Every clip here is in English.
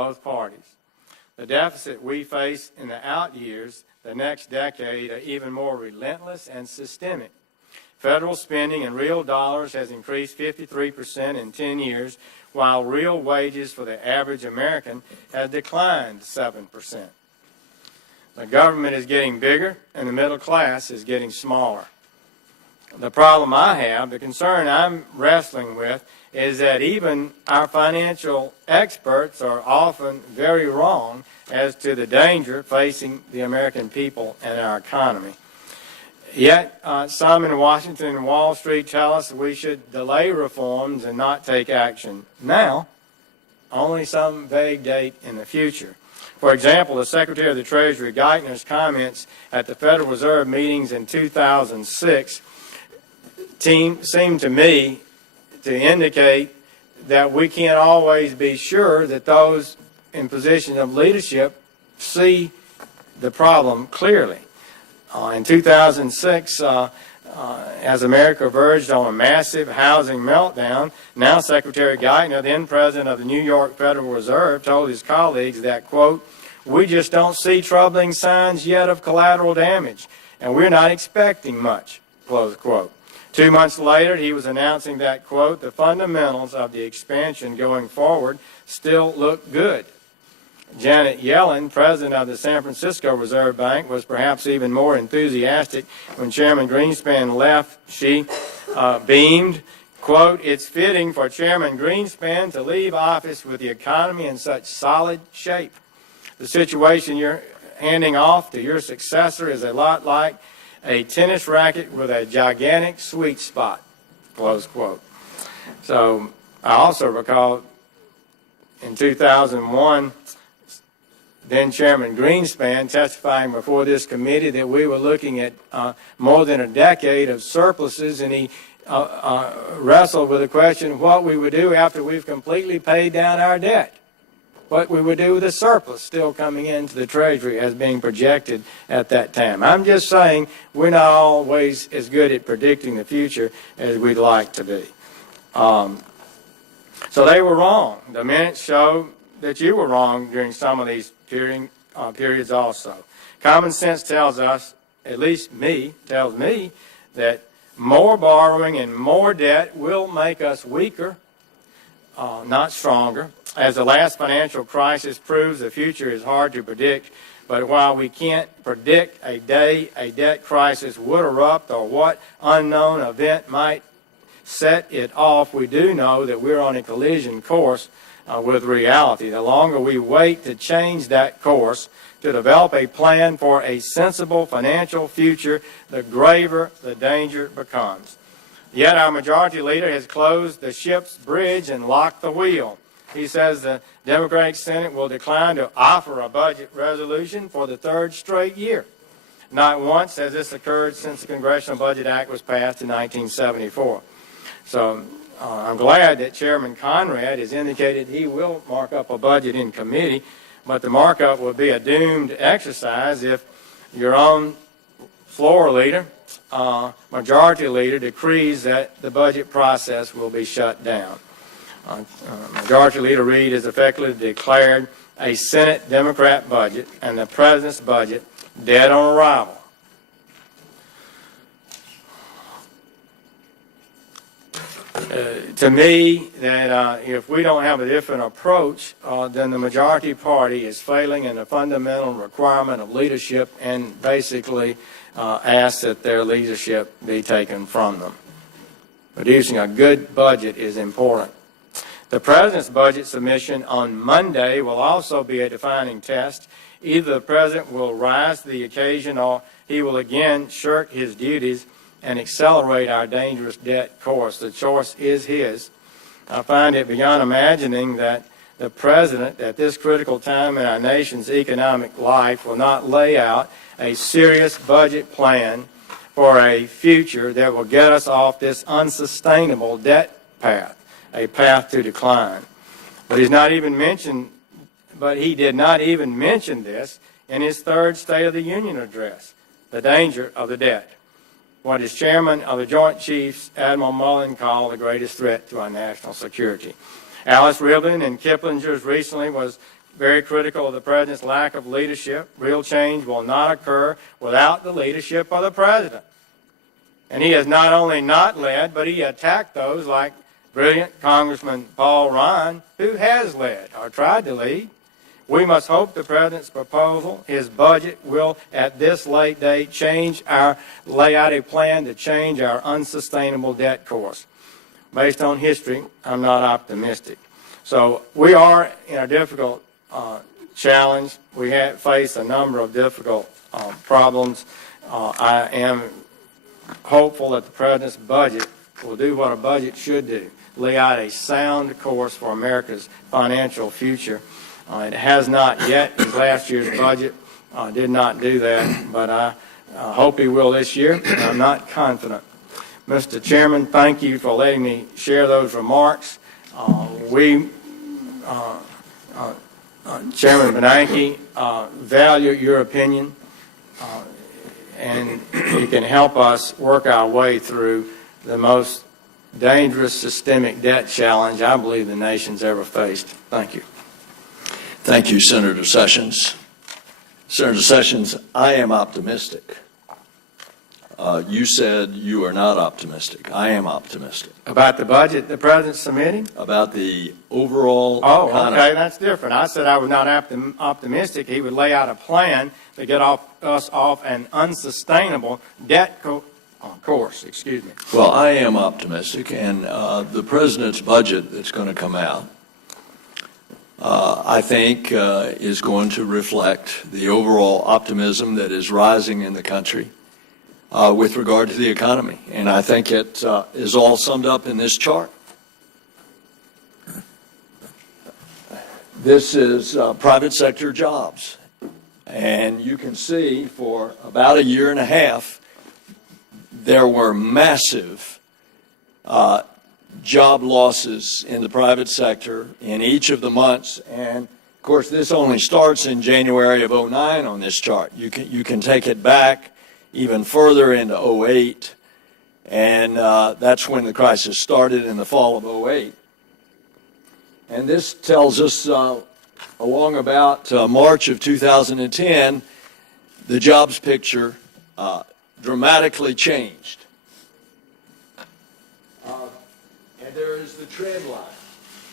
both parties. The deficit we face in the out years, the next decade, are even more relentless and systemic. Federal spending in real dollars has increased 53% in 10 years, while real wages for the average American have declined 7%. The government is getting bigger, and the middle class is getting smaller. The problem I have, the concern I'm wrestling with, is that even our financial experts are often very wrong as to the danger facing the American people and our economy. Yet, some in Washington and Wall Street tell us we should delay reforms and not take action now, only some vague date in the future. For example, the Secretary of the Treasury, Geithner's comments at the Federal Reserve meetings in 2006 seemed to me to indicate that we can't always be sure that those in positions of leadership see the problem clearly. In 2006, as America verged on a massive housing meltdown, now Secretary Geithner, then president of the New York Federal Reserve, told his colleagues that, quote, "We just don't see troubling signs yet of collateral damage, and we're not expecting much," close quote. 2 months later, he was announcing that, quote, "The fundamentals of the expansion going forward still look good." Janet Yellen, president of the San Francisco Reserve Bank, was perhaps even more enthusiastic when Chairman Greenspan left. She beamed, quote, "It's fitting for Chairman Greenspan to leave office with the economy in such solid shape. The situation you're handing off to your successor is a lot like a tennis racket with a gigantic sweet spot," close quote. So I also recall in 2001, then Chairman Greenspan testifying before this committee that we were looking at more than a decade of surpluses, and he wrestled with the question of what we would do after we've completely paid down our debt, what we would do with the surplus still coming into the Treasury as being projected at that time. I'm just saying we're not always as good at predicting the future as we'd like to be. So they were wrong. The minutes show that you were wrong during some of these periods also. Common sense tells us, at least tells me, that more borrowing and more debt will make us weaker, not stronger. As the last financial crisis proves, the future is hard to predict, but while we can't predict a day a debt crisis would erupt or what unknown event might set it off, we do know that we're on a collision course with reality. The longer we wait to change that course, to develop a plan for a sensible financial future, the graver the danger becomes. Yet our majority leader has closed the ship's bridge and locked the wheel. He says the Democratic Senate will decline to offer a budget resolution for the third straight year. Not once has this occurred since the Congressional Budget Act was passed in 1974. So I'm glad that Chairman Conrad has indicated he will mark up a budget in committee, but the markup will be a doomed exercise if your own floor leader, majority leader, decrees that the budget process will be shut down. Majority Leader Reid has effectively declared a Senate Democrat budget and the President's budget dead on arrival. To me, that if we don't have a different approach, then the majority party is failing in the fundamental requirement of leadership and basically asks that their leadership be taken from them. Producing a good budget is important. The President's budget submission on Monday will also be a defining test. Either the President will rise to the occasion or he will again shirk his duties and accelerate our dangerous debt course. The choice is his. I find it beyond imagining that the President, at this critical time in our nation's economic life, will not lay out a serious budget plan for a future that will get us off this unsustainable debt path, a path to decline. But he did not even mention this in his third State of the Union address, the danger of the debt, what his chairman of the Joint Chiefs, Admiral Mullen, called the greatest threat to our national security. Alice Rivlin in Kiplinger's recently was very critical of the president's lack of leadership. Real change will not occur without the leadership of the president. And he has not only not led, but he attacked those like brilliant Congressman Paul Ryan, who has led or tried to lead. We must hope the president's proposal, his budget, will at this late date lay out a plan to change our unsustainable debt course. Based on history, I'm not optimistic. So we are in a difficult challenge. We face a number of difficult problems. I am hopeful that the president's budget will do what a budget should do, lay out a sound course for America's financial future. It has not yet. His last year's budget did not do that, but I hope he will this year, and I'm not confident. Mr. Chairman, thank you for letting me share those remarks. Chairman Bernanke, value your opinion, and you can help us work our way through the most dangerous systemic debt challenge I believe the nation's ever faced. Thank you. Thank you, Senator Sessions. Senator Sessions, I am optimistic. You said you are not optimistic. I am optimistic. About the budget the president's submitting? About the overall economy. Okay, that's different. I said I was not optimistic. He would lay out a plan to get us off an unsustainable debt course. Excuse me. Well, I am optimistic, and the president's budget that's going to come out, I think, is going to reflect the overall optimism that is rising in the country with regard to the economy. And I think it is all summed up in this chart. This is private sector jobs. And you can see for about a year and a half, there were massive job losses in the private sector in each of the months. And of course, this only starts in January of 2009 on this chart. You can take it back even further into 2008, and that's when the crisis started in the fall of 2008. And this tells us along about March of 2010, the jobs picture dramatically changed. And there is the trend line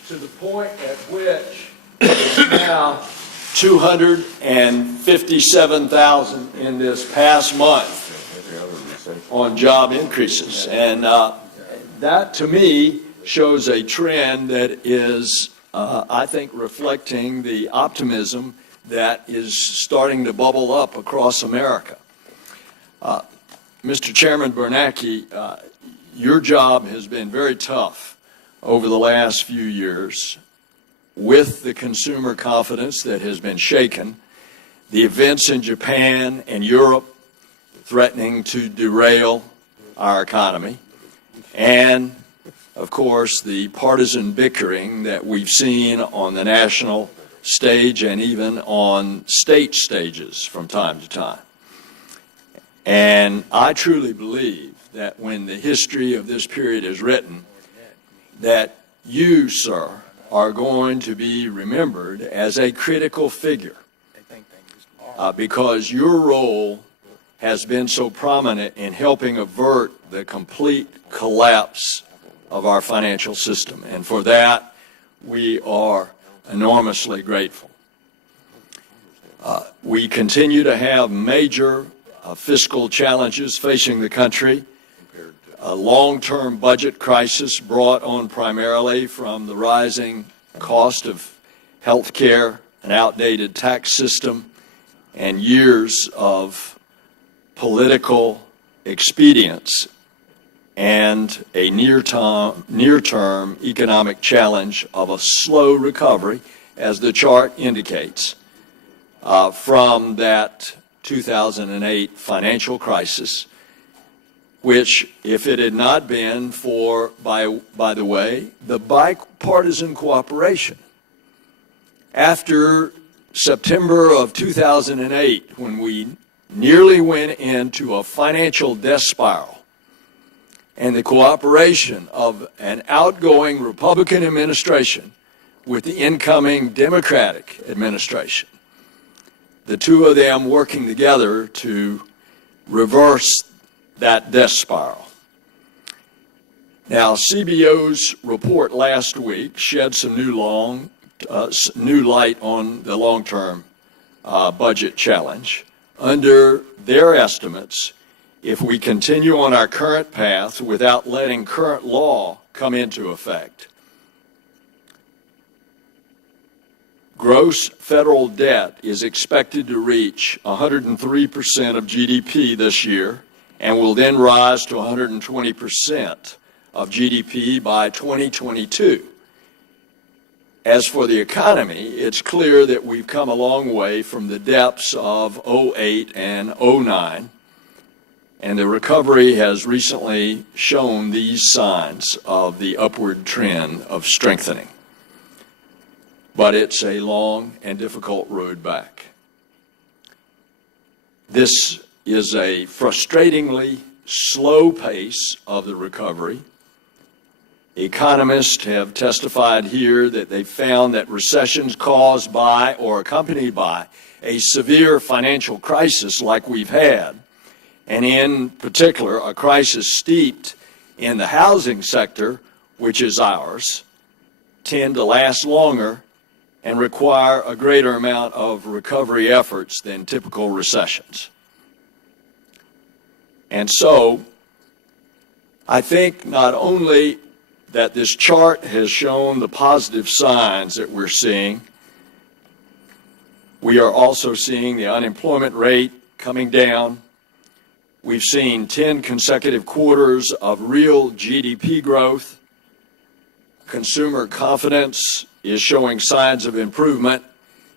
to the point at which it's now 257,000 in this past month on job increases. And that, to me, shows a trend that is, I think, reflecting the optimism that is starting to bubble up across America. Mr. Chairman Bernanke, your job has been very tough over the last few years with the consumer confidence that has been shaken, the events in Japan and Europe threatening to derail our economy, and, of course, the partisan bickering that we've seen on the national stage and even on state stages from time to time. And I truly believe that when the history of this period is written, that you, sir, are going to be remembered as a critical figure because your role has been so prominent in helping avert the complete collapse of our financial system. And for that, we are enormously grateful. We continue to have major fiscal challenges facing the country, a long-term budget crisis brought on primarily from the rising cost of health care, an outdated tax system, and years of political expedience, and a near-term economic challenge of a slow recovery, as the chart indicates, from that 2008 financial crisis, which, if it had not been for, by the way, the bipartisan cooperation after September of 2008, when we nearly went into a financial death spiral, and the cooperation of an outgoing Republican administration with the incoming Democratic administration. The two of them working together to reverse that death spiral. Now, CBO's report last week shed some new light on the long-term budget challenge. Under their estimates, if we continue on our current path without letting current law come into effect, gross federal debt is expected to reach 103% of GDP this year and will then rise to 120% of GDP by 2022. As for the economy, it's clear that we've come a long way from the depths of 2008 and 2009, and the recovery has recently shown these signs of the upward trend of strengthening. But it's a long and difficult road back. This is a frustratingly slow pace of the recovery. Economists have testified here that they found that recessions caused by or accompanied by a severe financial crisis like we've had, and in particular a crisis steeped in the housing sector, which is ours, tend to last longer and require a greater amount of recovery efforts than typical recessions. And so, I think not only that this chart has shown the positive signs that we're seeing, we are also seeing the unemployment rate coming down. We've seen 10 consecutive quarters of real GDP growth. Consumer confidence is showing signs of improvement.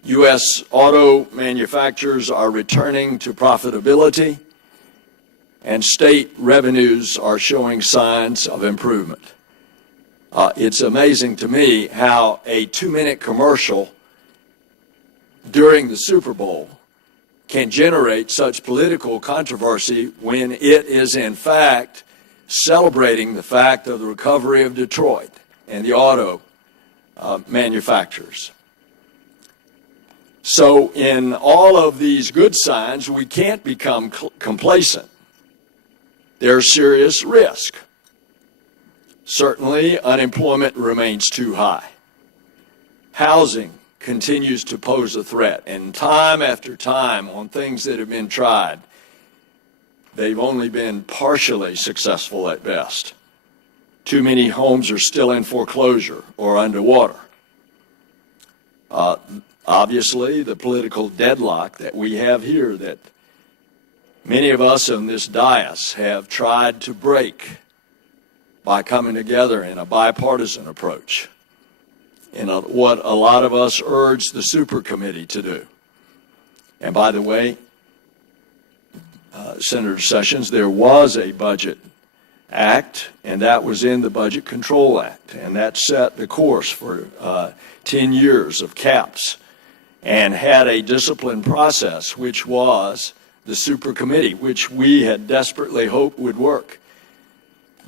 U.S. auto manufacturers are returning to profitability, and state revenues are showing signs of improvement. It's amazing to me how a 2-minute commercial during the Super Bowl can generate such political controversy when it is in fact celebrating the fact of the recovery of Detroit and the auto manufacturers. So in all of these good signs, we can't become complacent. There's serious risk. Certainly, unemployment remains too high. Housing continues to pose a threat, and time after time on things that have been tried, they've only been partially successful at best. Too many homes are still in foreclosure or underwater. Obviously, the political deadlock that we have here that many of us on this dais have tried to break by coming together in a bipartisan approach, in what a lot of us urged the super committee to do. And by the way, Senator Sessions, there was a budget act, and that was in the Budget Control Act, and that set the course for 10 years of caps and had a disciplined process, which was the super committee, which we had desperately hoped would work.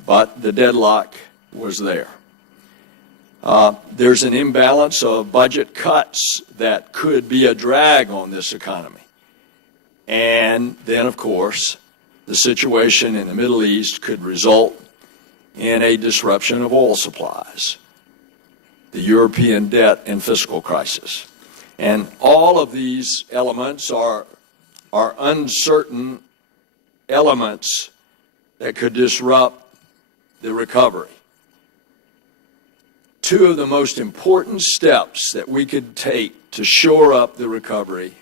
But the deadlock was there. There's an imbalance of budget cuts that could be a drag on this economy. And then, of course, the situation in the Middle East could result in a disruption of oil supplies, the European debt and fiscal crisis. And all of these elements are uncertain elements that could disrupt the recovery. Two of the most important steps that we could take to shore up the recovery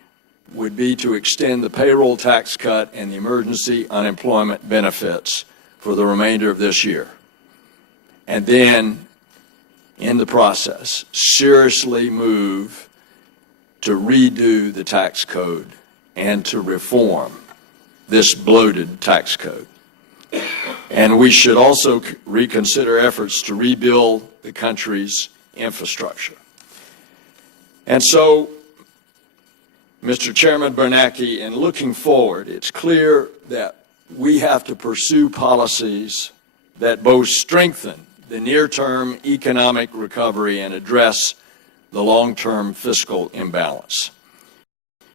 would be to extend the payroll tax cut and the emergency unemployment benefits for the remainder of this year. And then, in the process, seriously move to redo the tax code and to reform this bloated tax code. And we should also reconsider efforts to rebuild the country's infrastructure. And so, Mr. Chairman Bernanke, in looking forward, it's clear that we have to pursue policies that both strengthen the near-term economic recovery and address the long-term fiscal imbalance.